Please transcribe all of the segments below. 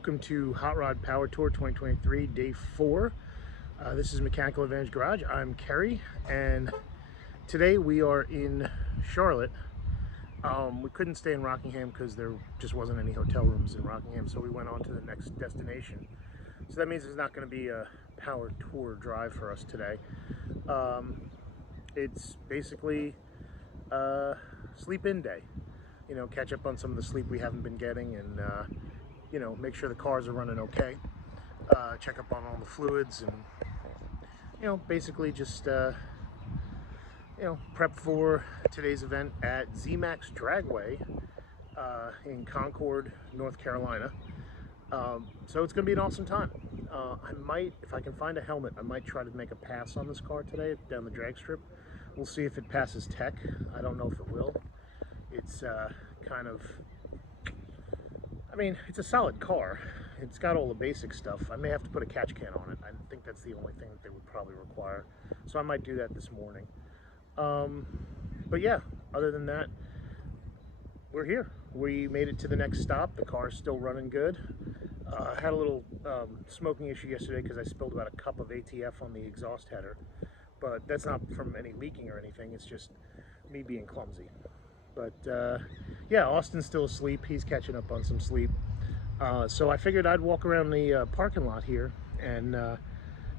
welcome to Hot Rod Power Tour 2023, day 4. This is Mechanical Advantage Garage. I'm Kerry, and today we are in Charlotte. We couldn't stay in Rockingham because there just wasn't any hotel rooms in Rockingham, so we went on to the next destination. So that means there's not going to be a power tour drive for us today. It's basically sleep-in day. You know, catch up on some of the sleep we haven't been getting, and you know, make sure the cars are running okay. Check up on all the fluids, and you know, basically just you know, prep for today's event at ZMAX Dragway in Concord, North Carolina. So it's gonna be an awesome time. I might, if I can find a helmet, I might try to make a pass on this car today down the drag strip. We'll see if it passes tech. I don't know if it will. It's kind of, I mean, it's a solid car. It's got all the basic stuff. I may have to put a catch can on it. I think that's the only thing that they would probably require. So I might do that this morning. But yeah, other than that, we're here. We made it to the next stop. The car is still running good. I had a little smoking issue yesterday because I spilled about a cup of ATF on the exhaust header. But that's not from any leaking or anything. It's just me being clumsy. But yeah, Austin's still asleep. He's catching up on some sleep. So I figured I'd walk around the parking lot here and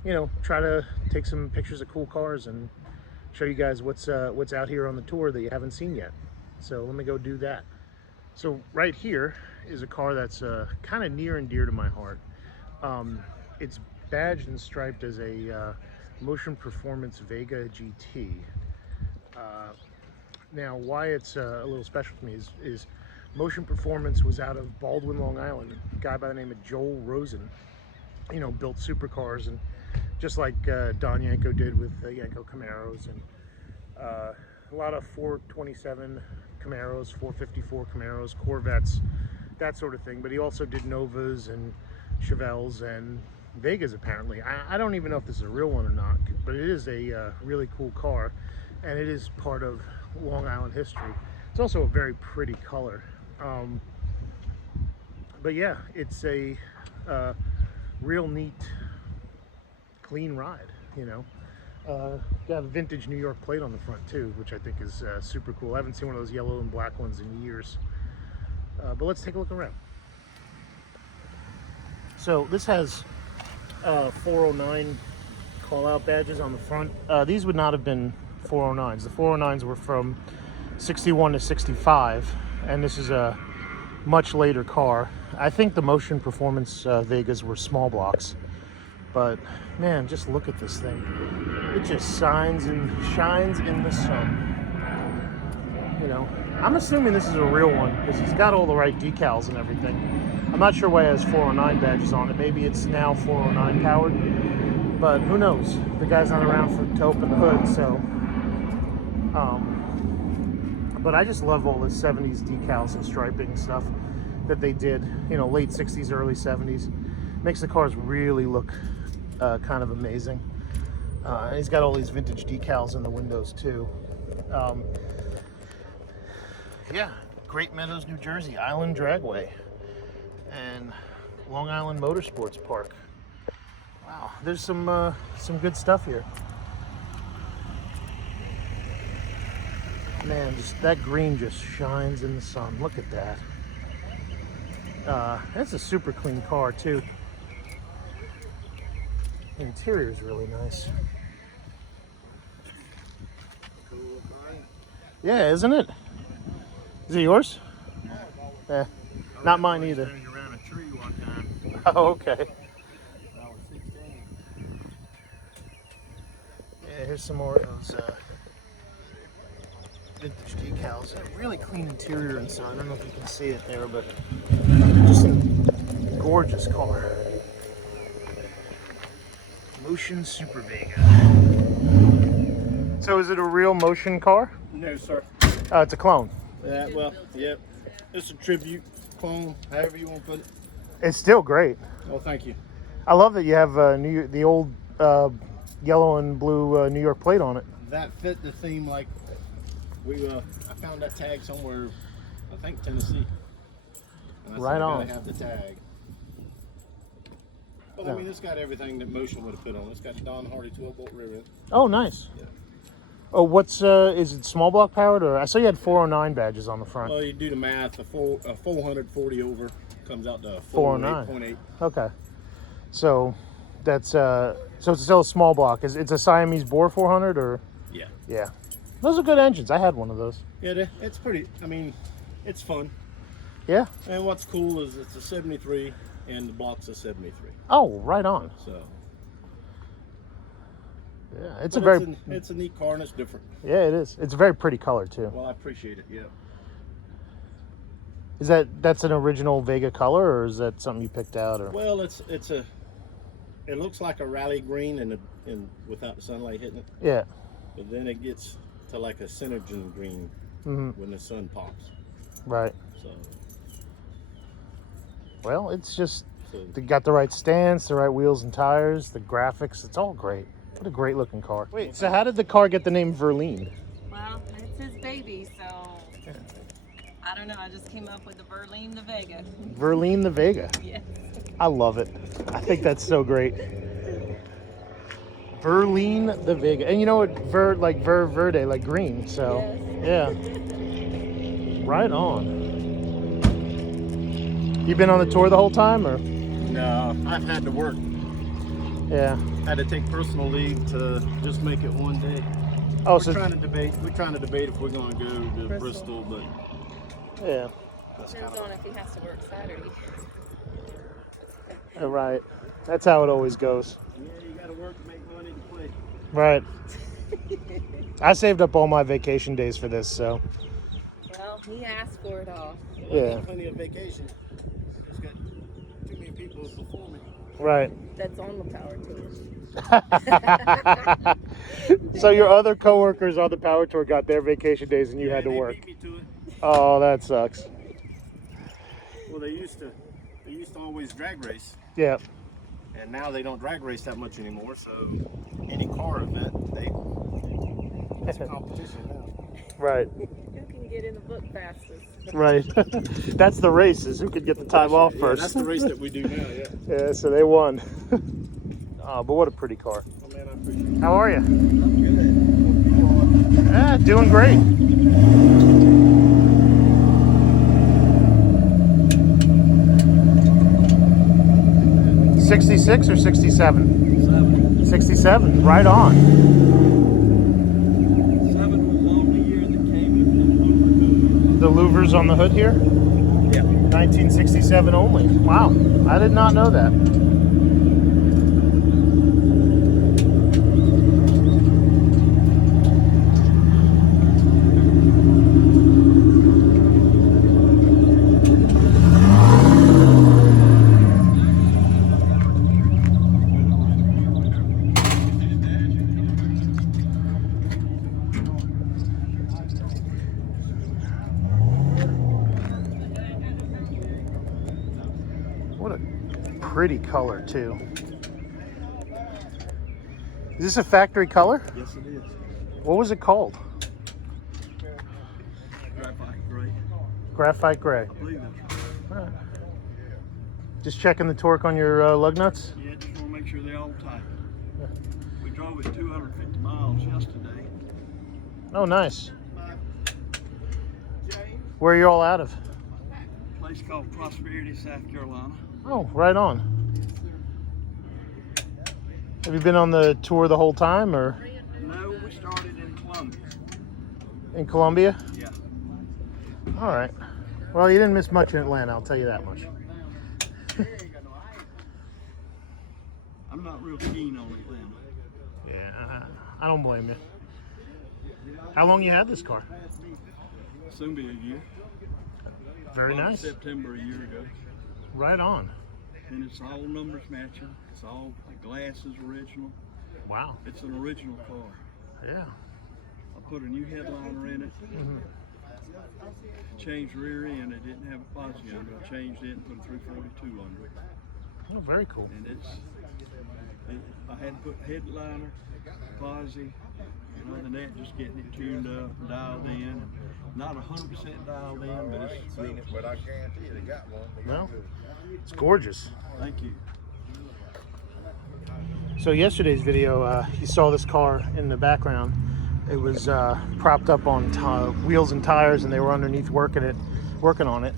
you know, try to take some pictures of cool cars and show you guys what's out here on the tour that you haven't seen yet. So let me go do that. So right here is a car that's kind of near and dear to my heart. It's badged and striped as a Motion Performance Vega GT. Now, why it's a little special to me is Motion Performance was out of Baldwin, Long Island. A guy by the name of Joel Rosen, you know, built supercars, and just like Don Yanko did with Yanko Camaros, and a lot of 427 Camaros, 454 Camaros, Corvettes, that sort of thing. But he also did Novas and Chevelles and Vegas, apparently. I don't even know if this is a real one or not, but it is a really cool car, and it is part of Long Island history. It's also a very pretty color. But yeah, it's a real neat, clean ride, you know. Got a vintage New York plate on the front too, which I think is super cool. I haven't seen one of those yellow and black ones in years. But let's take a look around. So this has 409 call-out badges on the front. These would not have been 409s. The 409s were from 61 to 65, and this is a much later car. I think the Motion Performance Vegas were small blocks, but man, just look at this thing. It just shines in the sun. You know, I'm assuming this is a real one because he's got all the right decals and everything. I'm not sure why it has 409 badges on it. Maybe it's now 409 powered, but who knows? The guy's not around to open the hood, so. But I just love all the 70s decals and striping stuff that they did, you know, late 60s, early 70s. Makes the cars really look kind of amazing. And he's got all these vintage decals in the windows too. Yeah, Great Meadows, New Jersey, Island Dragway, and Long Island Motorsports Park. Wow, there's some good stuff here. Man, just that green just shines in the sun. Look at that. That's a super clean car too. The interior is really nice. Yeah, isn't it? Is it yours? Yeah, not mine either. Around a tree one time. Oh, okay. I was 16. Yeah, here's some more of those vintage decals. A really clean interior inside. I don't know if you can see it there, but just a gorgeous car. Motion Super Vega. So is it a real Motion car? No, sir. It's a clone. Well, yep. It's a tribute, clone, however you want to put it. It's still great. Well, thank you. I love that you have the old yellow and blue New York plate on it. That fit the theme like we. I found that tag somewhere, I think Tennessee. And I Right said, I on. gotta have the tag. Well, I mean, it's got everything that Motion would have put on. It's got Don Hardy 12-bolt rear end. Oh, nice. Yeah. Oh, what's is it small block powered, or I saw you had 409 badges on the front? Well, you do the math. A 440 over comes out to 409. 408.8. Okay. So that's so it's still a small block. It's a Siamese bore 400 or? Yeah. Yeah. Those are good engines. I had one of those. Yeah, it's pretty. I mean, it's fun. Yeah. And what's cool is it's a 73 and the block's a 73. Oh, right on. So. Yeah, it's a neat car and it's different. Yeah, it is. It's a very pretty color too. Well, I appreciate it. Yeah. Is that's an original Vega color, or is that something you picked out? Or well, it looks like a rally green and without the sunlight hitting it. Yeah. But then it gets to like a synergen green when the sun pops. Right. So. Well, it's just they got the right stance, the right wheels and tires, the graphics. It's all great. What a great looking car. Wait, so how did the car get the name Verline? Well, it's his baby, so I don't know. I just came up with the Verline the Vega. Verline the Vega. Yes. I love it. I think that's so great. Verline the Vega. And you know what? Verde, like green. So, yes. Yeah. Right on. You been on the tour the whole time, or? No, I've had to work. Yeah. Had to take personal leave to just make it one day. Oh, We're trying to debate if we're going to go to Bristol, but yeah. Depends on if he has to work Saturday. Right. That's how it always goes. Yeah, you got to work to make money to play. Right. I saved up all my vacation days for this, so. Well, he asked for it all. Yeah. Got plenty of vacation. Just got too many people before me. Right. That's on the power tour. So your other coworkers on the power tour got their vacation days and you had to work. Beat me to it. Oh, that sucks. Well, they used to always drag race, Yeah. and now they don't drag race that much anymore. So any car event, it's a competition now. Right. Who can get in the book fastest? Right. That's the race, is who could get the time off first. That's the race that we do now. Yeah. Yeah, so they won. Oh, but what a pretty car. Oh man, I appreciate it. How are you? I'm good. Yeah, doing great. '66 or '67? 67. Right on. 7 was the only year that came with The louvers on the hood here? Yeah. 1967 only. Wow, I did not know that. What a pretty color too. Is this a factory color? Yes, it is. What was it called? Graphite gray. Graphite gray. I believe that's right. All right. Just checking the torque on your lug nuts? Yeah, just want to make sure they're all tight. We drove it 250 miles yesterday. Oh, nice. Where are you all out of? A place called Prosperity, South Carolina. Oh, right on. Have you been on the tour the whole time, or No, we started in Columbia. in Columbia? Yeah. All right. Well, you didn't miss much in Atlanta, I'll tell you that much. I'm not real keen on Atlanta. Yeah, I don't blame you. How long you had this car? Soon be a year. Very Bought it nice. September a year ago. Right on. And it's all numbers matching. It's all, the glass is original. Wow. It's an original car. Yeah. I put a new headliner in it. Changed rear end. It didn't have a posi under it. I changed it and put a 342 under it. Oh, very cool. And I had to put headliner, posi, and other than that, just getting it tuned up, dialed in. Not 100% dialed in, but it's Seen it, but I guarantee you they got one. Well, it's gorgeous. Thank you. So yesterday's video, you saw this car in the background. It was propped up on wheels and tires, and they were underneath working on it.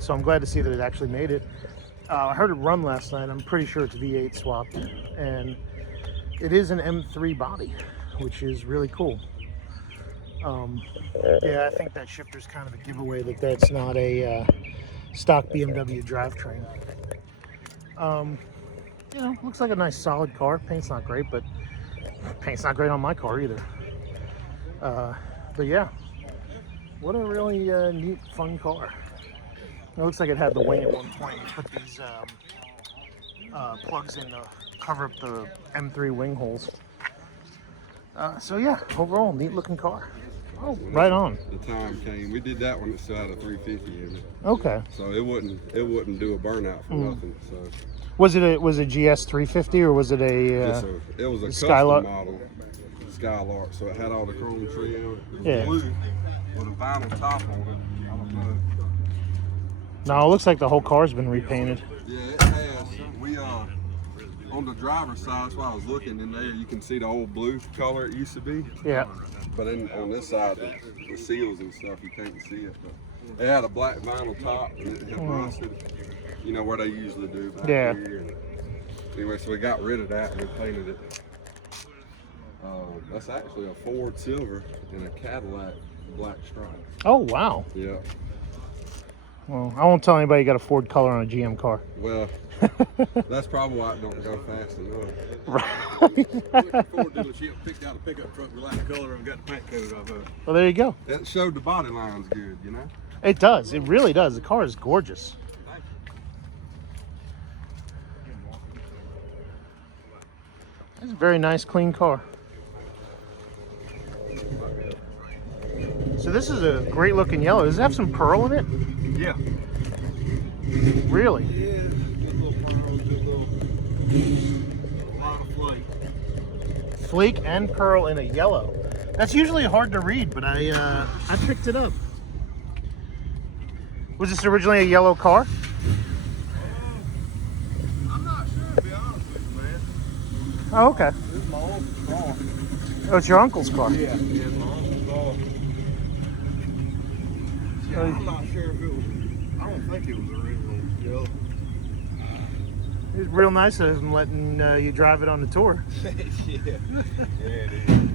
So I'm glad to see that it actually made it. I heard it run last night. I'm pretty sure it's V8 swapped, and it is an M3 body, which is really cool. Yeah, I think that shifter's kind of a giveaway that that's not a stock BMW drivetrain. You know, looks like a nice solid car. Paint's not great, but paint's not great on my car either. But yeah, what a really neat, fun car. It looks like it had the wing at one point. You put these plugs in to cover up the M3 wing holes. So yeah, overall, neat looking car. Oh, right on. The time came. We did that one that still had a 350 in it. Okay. So it wouldn't do a burnout for nothing. So was it a GS 350 or was it a? It was a Skylark custom model Skylark. So it had all the chrome tree on it. It was Yeah. blue with a vinyl top on it. I don't know. No, it looks like the whole car's been repainted. Yeah, it has. We on the driver's side, that's why I was looking in there. You can see the old blue color it used to be. Yeah. But on this side, the seals and stuff, you can't see it. But it had a black vinyl top and it had rusted, you know, where they usually do back Yeah. here. And anyway, so we got rid of that and we painted it. That's actually a Ford Silver and a Cadillac black stripe. Oh wow. Yeah. Well, I won't tell anybody you got a Ford color on a GM car. Well, that's probably why it don't go fast enough. Right. Ford dealership picked out a pickup truck we like the color and got the paint coated off of it. Well, there you go. It showed the body lines good, you know? It does. It really does. The car is gorgeous. It's a very nice, clean car. So this is a great looking yellow. Does it have some pearl in it? Yeah. Really? Yeah, good little pearls, good little lot of flake. Flake and pearl in a yellow. That's usually hard to read, but I picked it up. Was this originally a yellow car? I'm not sure, to be honest with you, man. Oh, okay. This is my uncle's car. Oh, it's your uncle's car. Yeah, it's my uncle's car. Yeah, I'm not sure if it was, I don't think it was original yellow. It's real nice of him letting you drive it on the tour. Yeah, it is.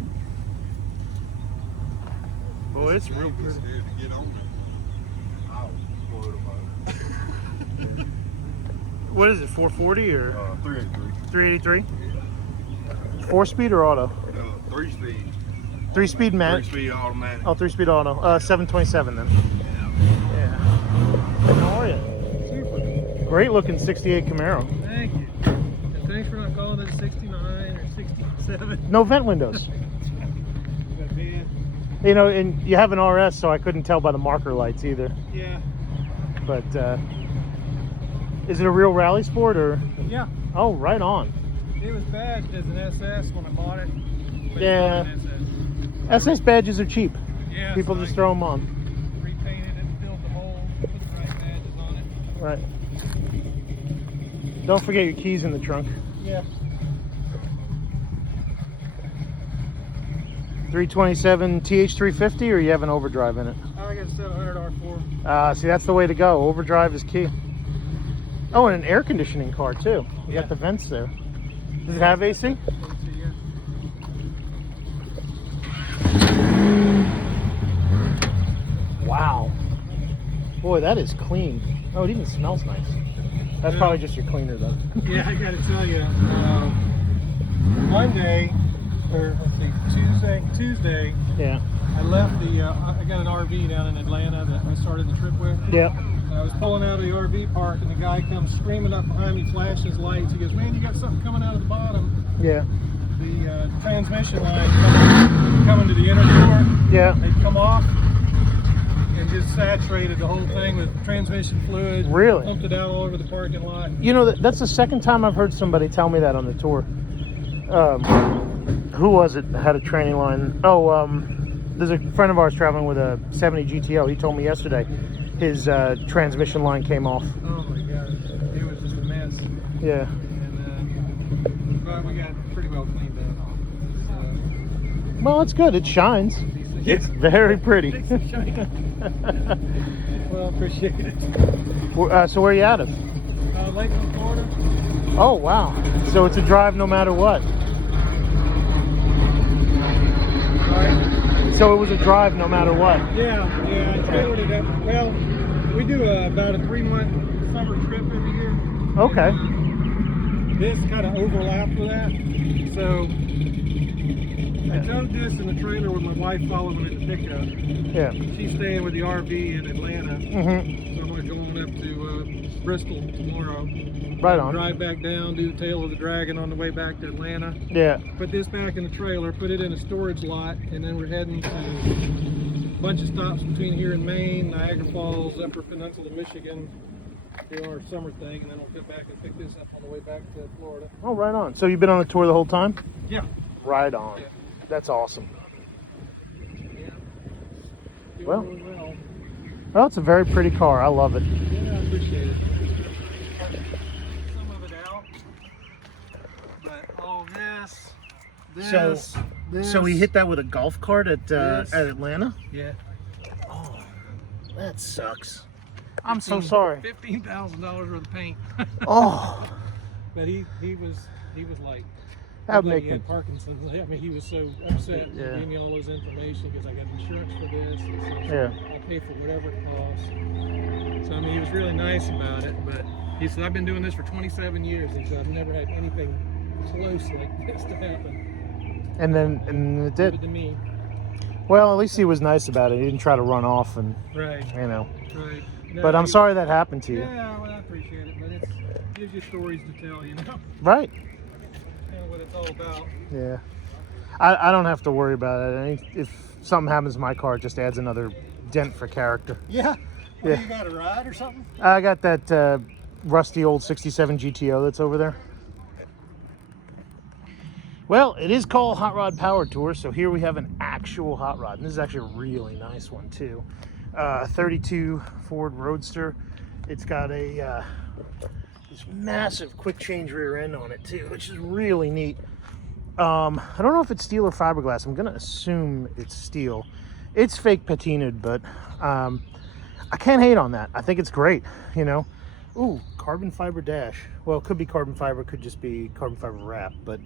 Boy, it's real He's pretty. scared to get on it. I was worried about it. What is it, 440 or 383. 383? 4-speed or auto? 3-speed. 3-speed manual? 3-speed automatic. Oh, 3-speed auto. 727 then. Yeah. How are you? Super. Great looking 68 Camaro. Thank you. And thanks for not calling it 69 or 67. No vent windows. Got van. You know, and you have an RS, so I couldn't tell by the marker lights either. Yeah. But is it a real rally sport or? Yeah. Oh, right on. It was badged as an SS when I bought it. But Yeah. it's not an SS. SS badges are cheap. Yeah. People so just I throw them on. repainted it, filled the hole, put the right badges on it. Right. Don't forget your keys in the trunk. Yeah. 327 TH350, or you have an overdrive in it? I got a 700 R4. See, that's the way to go. Overdrive is key. Oh, and an air conditioning car too. You got the vents there. Does it have AC? Wow. Boy, that is clean. Oh, it even smells nice. That's probably just your cleaner though. Yeah, I got to tell you, Monday, or let's see, Tuesday, Yeah. I left the, I got an RV down in Atlanta that I started the trip with. Yeah. I was pulling out of the RV park and the guy comes screaming up behind me, flashing his lights. He goes, man, you got something coming out of the bottom. Yeah. The transmission line coming to the inner door. Yeah. They'd come off and just saturated the whole thing with transmission fluid. Really? Pumped it out all over the parking lot. You know, that's the second time I've heard somebody tell me that on the tour. Who was it that had a training line? Oh, there's a friend of ours traveling with a 70 GTO. He told me yesterday his transmission line came off. Oh my God, it was just a mess. Yeah. And but we got Well, it's good. It shines. It's very pretty. Well, appreciate it. So where are you out of? Lakeland, Florida. Oh, wow. So it's a drive no matter what. Right. So it was a drive no matter what. Yeah, I tailored it up. Well, we do about a 3-month summer trip every year. Okay. This kind of overlapped with that. So I towed this in the trailer with my wife following in the pickup. Yeah. She's staying with the RV in Atlanta. Mm-hmm. So I'm going to go on up to Bristol tomorrow. Right on. Drive back down, do the Tail of the Dragon on the way back to Atlanta. Yeah. Put this back in the trailer, put it in a storage lot, and then we're heading to a bunch of stops between here in Maine, Niagara Falls, Upper Peninsula, Michigan. Do our summer thing, and then we'll get back and pick this up on the way back to Florida. Oh, right on. So you've been on the tour the whole time? Yeah. Right on. Yeah. That's awesome. Yeah. Doing Well. really well. Well, it's a very pretty car. I love it. Yeah, I appreciate it. Some of it out, but all this. So we hit that with a golf cart at Yes. Atlanta? Yeah. Oh, that sucks. I'm so sorry. $15,000 worth of paint. Oh, But he was like, that would like make he me. had Parkinson's. I mean, he was so upset. Yeah. He gave me all his information because I got insurance for this. And so Yeah. I'll pay for whatever it costs. So I mean, he was really nice about it. But he said, I've been doing this for 27 years. He said, I've never had anything close like this to happen. And it Happened did. to me. Well, at least he was nice about it. He didn't try to run off and, Right. Right. No, But I'm he- sorry that happened to you. Yeah, well, I appreciate it. But it gives you stories to tell, you know. Right. Kind of what it's all about. Yeah. I don't have to worry about it. If something happens to my car, it just adds another dent for character. Yeah. Yeah. You got a ride or something? I got that rusty old 67 GTO that's over there. Well, it is called Hot Rod Power Tour, so here we have an actual hot rod. And this is actually a really nice one, too. 32 Ford Roadster. It's got a this massive quick change rear end on it, too, which is really neat. I don't know if it's steel or fiberglass. I'm going to assume it's steel. It's fake patinaed, but I can't hate on that. I think it's great, you know. Ooh, carbon fiber dash. Well, it could be carbon fiber, could just be carbon fiber wrap, but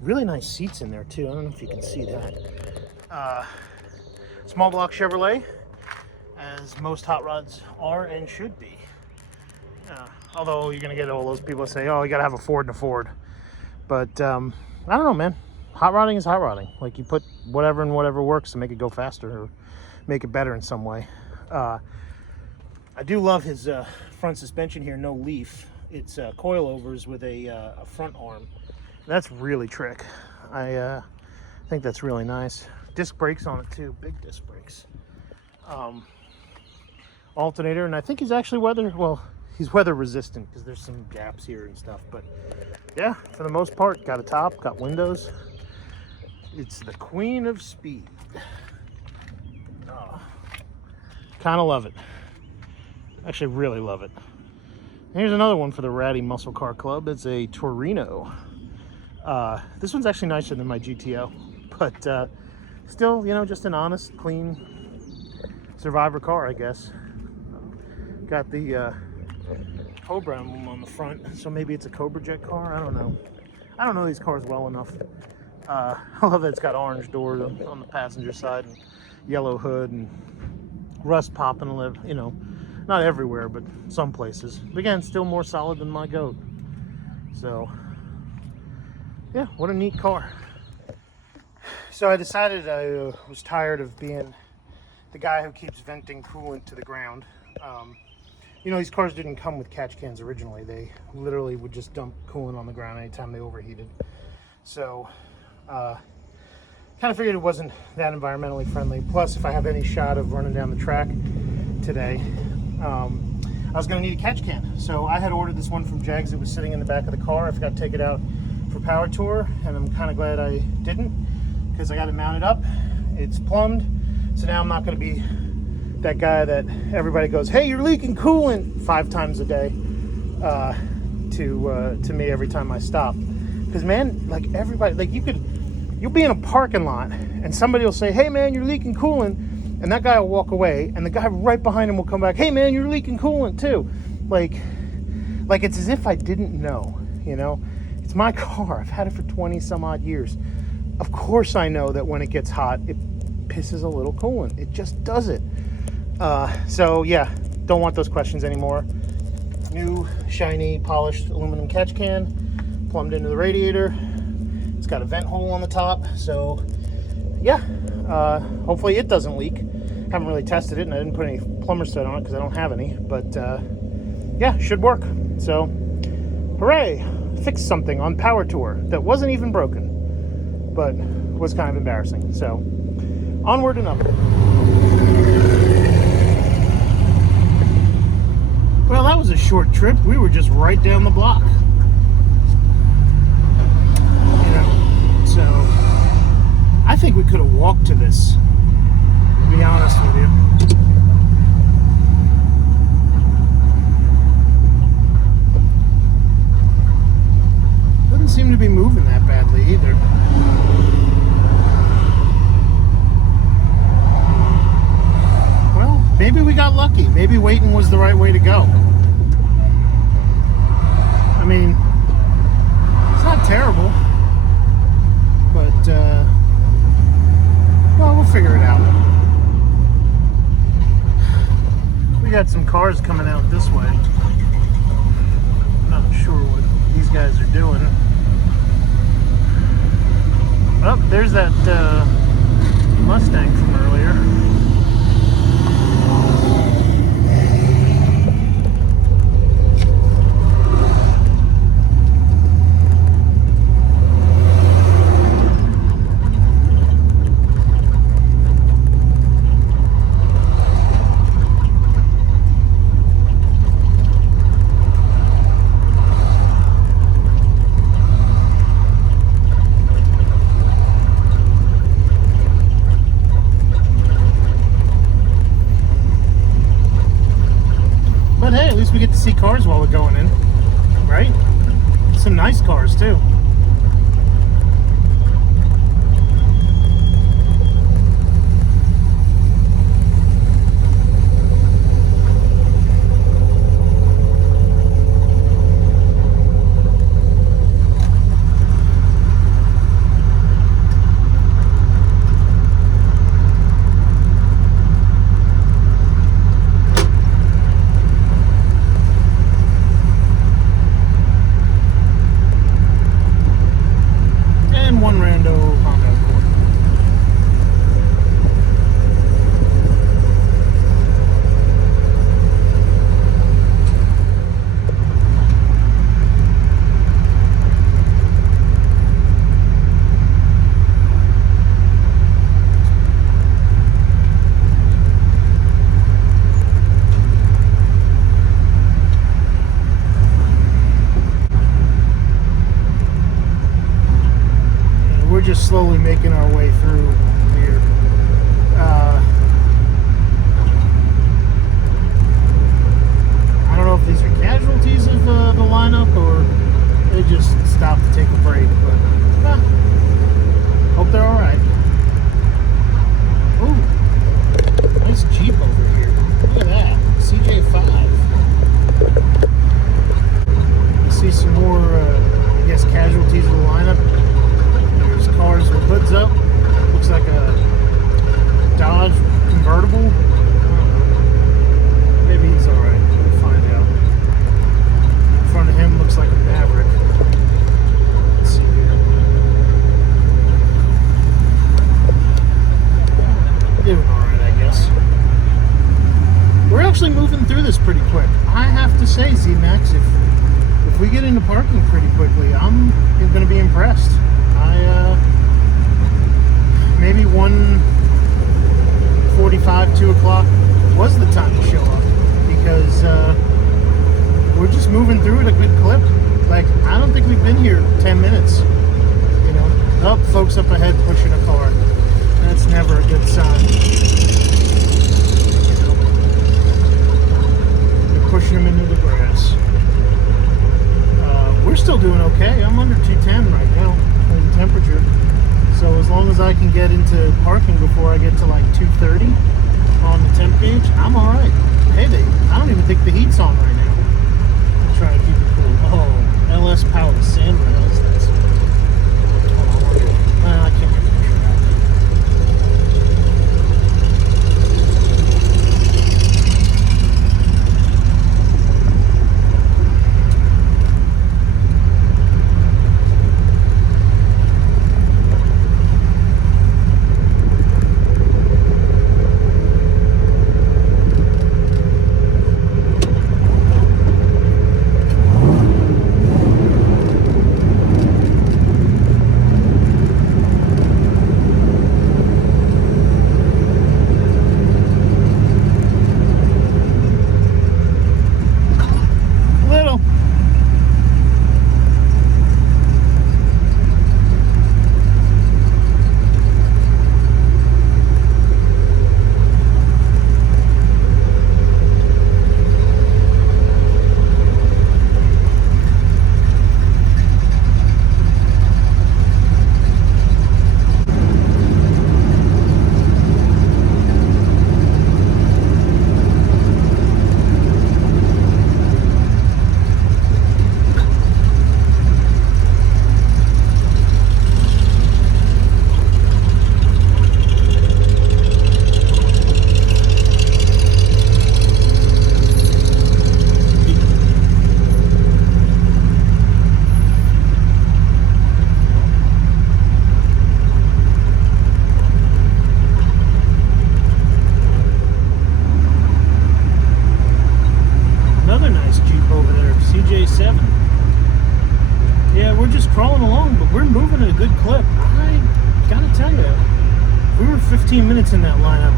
really nice seats in there too. I don't know if you can see that. Small block Chevrolet, as most hot rods are and should be. Although you're gonna get all those people that say, oh, you gotta have a Ford and a Ford. But I don't know, man. Hot rodding is hot rodding. Like, you put whatever in whatever works to make it go faster or make it better in some way. I do love his front suspension here, no leaf. It's coilovers with a front arm. That's really trick. I think that's really nice. Disc brakes on it too, big disc brakes. Alternator, and I think he's actually he's weather resistant because there's some gaps here and stuff. But yeah, for the most part, got a top, got windows. It's the queen of speed. Kind of love it. Actually, really love it. Here's another one for the Ratty Muscle Car Club. It's a Torino. This one's actually nicer than my GTO, but still, you know, just an honest, clean survivor car, I guess. Got the Cobra emblem on the front, so maybe it's a Cobra Jet car. I don't know. I don't know these cars well enough. I love that it's got orange doors on the passenger side and yellow hood and rust popping, you know, not everywhere, but some places. But again, still more solid than my goat. So yeah, what a neat car. So I decided I was tired of being the guy who keeps venting coolant to the ground. You know, these cars didn't come with catch cans originally. They literally would just dump coolant on the ground anytime they overheated. So kind of figured it wasn't that environmentally friendly. Plus, if I have any shot of running down the track today, I was going to need a catch can. So I had ordered this one from Jags that was sitting in the back of the car. I forgot to take it out for power tour, and I'm kind of glad I didn't, because I got it mounted up. It's plumbed, so now I'm not going to be that guy that everybody goes, hey, you're leaking coolant 5 times a day to me every time I stop. Because man, like everybody, like you could You'll be in a parking lot and somebody will say, hey man, you're leaking coolant. And that guy will walk away and the guy right behind him will come back, hey man, you're leaking coolant too. Like it's as if I didn't know, you know? It's my car. I've had it for 20 some odd years. Of course I know that when it gets hot, it pisses a little coolant. It just does it. So yeah, don't want those questions anymore. New, shiny, polished aluminum catch can, plumbed into the radiator. It's got a vent hole on the top, so yeah, hopefully it doesn't leak. Haven't really tested it, and I didn't put any plumber's thread on it because I don't have any, but yeah, should work. So, hooray! Fixed something on Power Tour that wasn't even broken, but was kind of embarrassing. So, onward and upward. Well, that was a short trip. We were just right down the block. You know, so I think we could have walked to this, to be honest with you. Doesn't seem to be moving that badly either. Well, maybe we got lucky. Maybe waiting was the right way to go. I mean, it's not terrible, but well, we'll figure it out. We got some cars coming out this way. Not sure what these guys are doing. Oh, there's that Mustang from earlier. But hey, at least we get to see cars while we're going in, right? Some nice cars too. We're just slowly making our way through here. I don't know if these are casualties of the lineup or they just stopped to take a break, but hope they're alright. Ooh, nice Jeep over here. Look at that, CJ5. See some more, I guess, casualties of the lineup. Cars with hoods up. Looks like a Dodge convertible. I don't know. Maybe he's alright. We'll find out. In front of him looks like a Maverick. Let's see here. Doing alright, I guess. We're actually moving through this pretty quick. I have to say, Z-Max, if we get into parking pretty quickly, I'm going to be impressed. Maybe 1:45, 2 o'clock was the time to show up because we're just moving through at a good clip. Like, I don't think we've been here 10 minutes, you know. Oh, folks up ahead pushing a car. That's never a good sign. You know? They're pushing them into the grass. We're still doing okay. I'm under 210 right now in temperature. So as I can get into parking before I get to like 2:30 on the temp gauge, I'm all right. Hey, I don't even think the heat's on right now. I'm trying to keep it cool. Oh, LS Power Sand Rails. That's. Hold on, I can't. Yeah, we're just crawling along, but we're moving at a good clip. I gotta tell you, if we were 15 minutes in that lineup,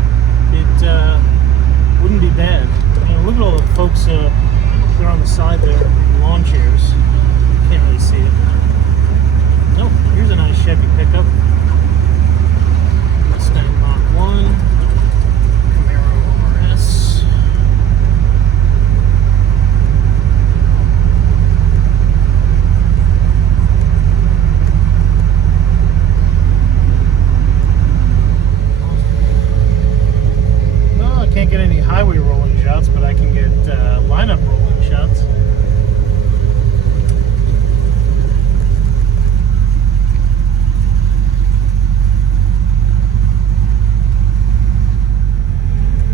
it wouldn't be bad. You know, look at all the folks that are on the side there in lawn chairs. Can't really see it. Nope, here's a nice Chevy pickup. Mustang Mach 1, Camaro RS. Can't get any highway rolling shots, but I can get lineup rolling shots.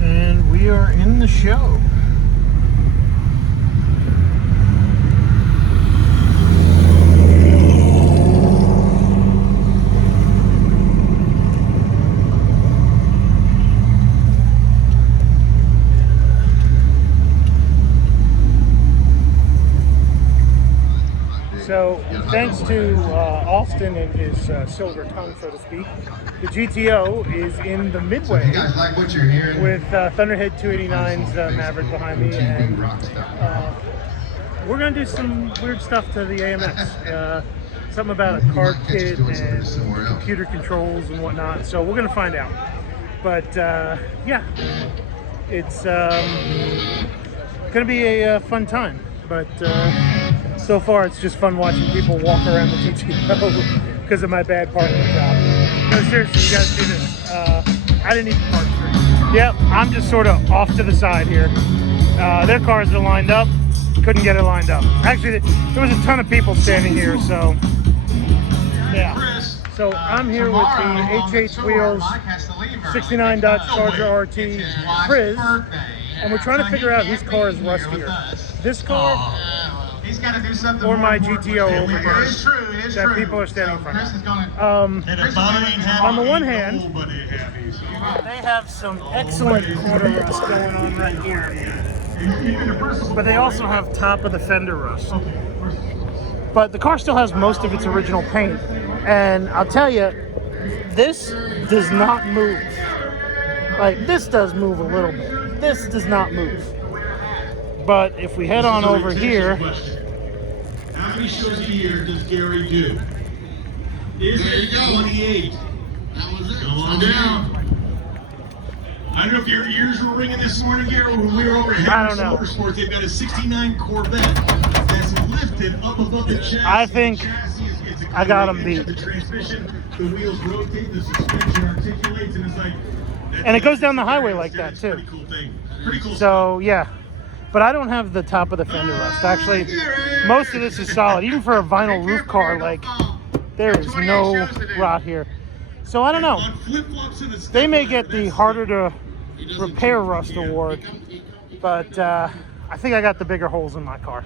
And we are in the show. So, thanks to Austin and his silver tongue, so to speak, the GTO is in the midway with Thunderhead 289's Maverick behind me, and we're going to do some weird stuff to the AMX. Something about a card kit and computer controls and whatnot, so we're going to find out. But yeah, it's going to be a fun time, but so far it's just fun watching people walk around the GTO because of my bad parking job. No, seriously, you guys see this. I didn't even park free. Yep, I'm just sort of off to the side here. Their cars are lined up. Couldn't get it lined up. Actually, there was a ton of people standing here, so yeah. So I'm here with the HH Wheels 69 Dodge Charger RT Priz, and we're trying to figure out whose car is rustier. This car or my GTO over here that people are standing in front of. On the one hand, they have some excellent quarter rust going on right here, but they also have top of the fender rust. But the car still has most of its original paint, and I'll tell you, this does not move. Like, this does move a little bit. This does not move. But if we head on over here, how many shows a year does Gary do? Is it 28? That was it. Go on down. I don't know if your ears were ringing this morning, Gary, when we were over at Harris Motorsports. They've got a 69 Corvette that's lifted up above the chassis. I think I got him beat. The transmission, the wheels rotate, the suspension articulates, and it's like. And it goes down the highway like that too. Pretty cool thing. Pretty cool. So yeah, but I don't have the top of the fender rust. Actually, most of this is solid. Even for a vinyl roof car, like there is no rot here. So I don't know. They may get the harder to repair rust award, but I think I got the bigger holes in my car.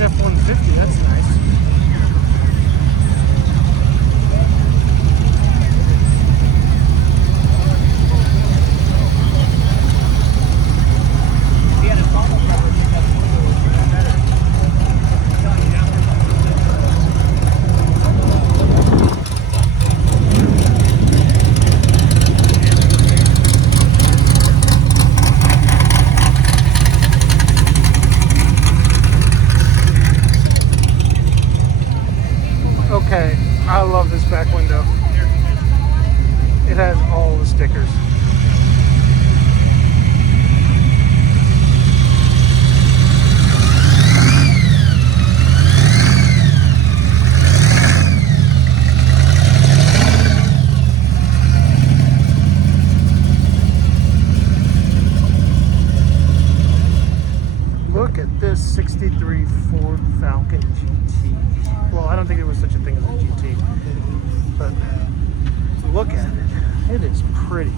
F-150, that's nice. Okay, I love this back window. It has all the stickers. Look at this 63 Ford Falcon GT. Well, I don't think there was such a thing as a GT, but look at it. It is pretty.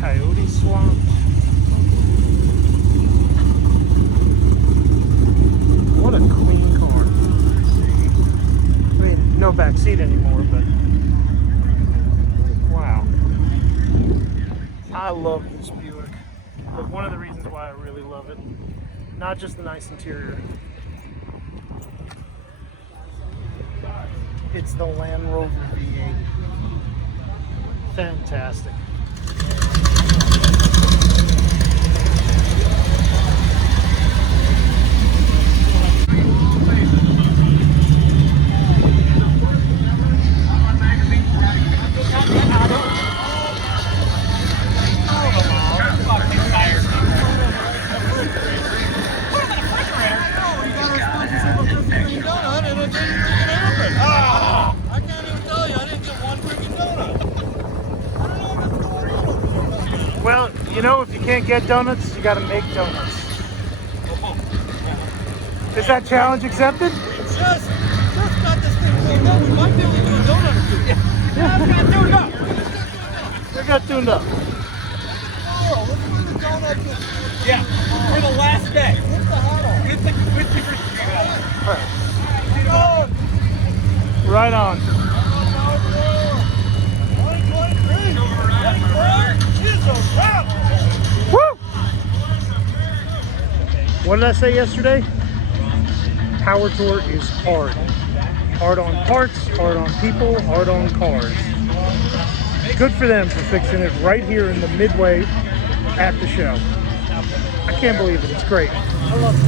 Coyote Swamp. What a clean car. I mean, no back seat anymore, but wow. I love this Buick. But one of the reasons why I really love it, not just the nice interior, it's the Land Rover V8. Fantastic. I can't even tell you, I didn't get one freaking donut. know, if you can't get donuts, you gotta make donuts. Is that challenge accepted? Just got this thing cleaned up. We might be able to do a donut or two. Yeah, it's got tuned up. We got tuned up. Oh, let's do the donut. Yeah, for the last day. What's the huddle? With the Krispy Kreme. Right on. Woo! What did I say yesterday? Power Tour is hard. Hard on parts, hard on people, hard on cars. Good for them for fixing it right here in the midway at the show. I can't believe it. It's great. I love it.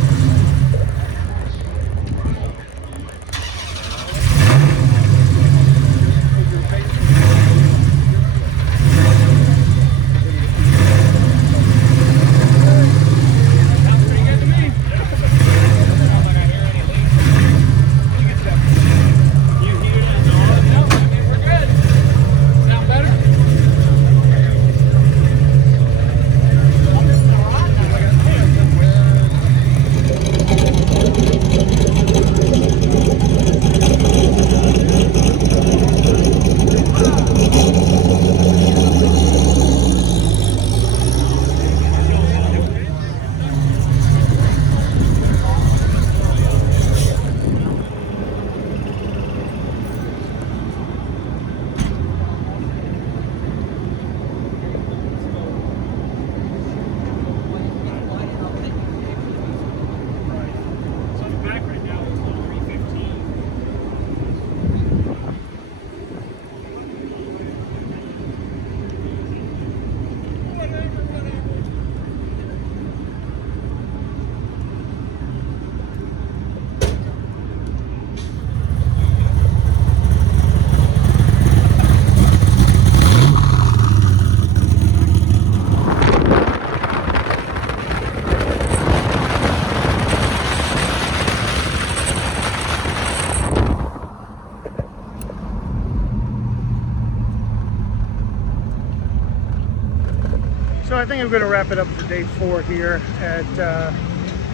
So I think I'm going to wrap it up for day 4 here at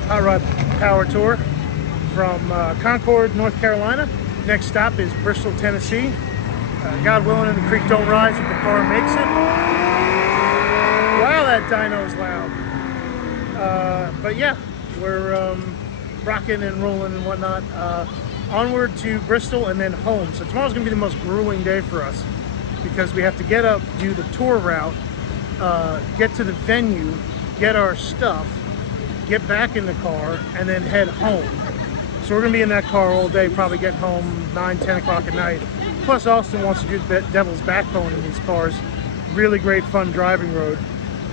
Hot Rod Power Tour from Concord, North Carolina. Next stop is Bristol, Tennessee. God willing and the creek don't rise if the car makes it. Wow, that dyno is loud. But yeah, we're rocking and rolling and whatnot. Onward to Bristol and then home. So tomorrow's going to be the most grueling day for us because we have to get up, do the tour route, get to the venue, get our stuff, get back in the car, and then head home. So we're gonna be in that car all day, probably getting home 9, 10 o'clock at night. Plus Austin wants to do the devil's backbone in these cars. Really great fun driving road.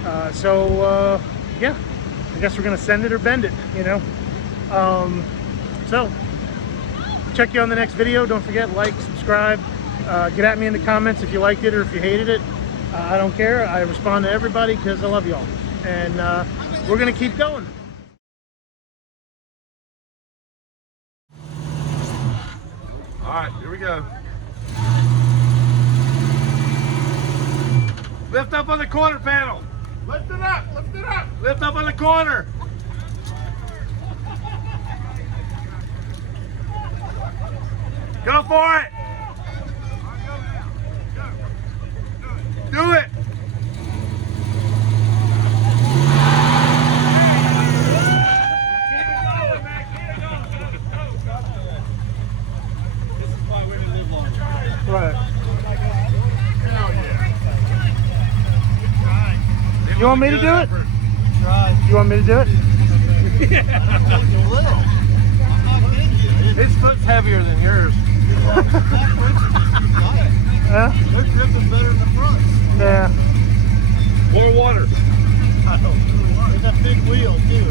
Yeah, I guess we're gonna send it or bend it, you know? So, check you on the next video. Don't forget, like, subscribe, get at me in the comments if you liked it or if you hated it. I don't care. I respond to everybody because I love y'all. And we're going to keep going. All right, here we go. Lift up on the corner panel. Lift it up, lift it up. Lift up on the corner. Go for it. Do it! This is why we didn't live long. Right. Hell yeah. You want me to do it? Try. You want me to do it? His foot's heavier than yours. Yeah? Their grip is better than the front. Yeah. More water. There's that big wheel too.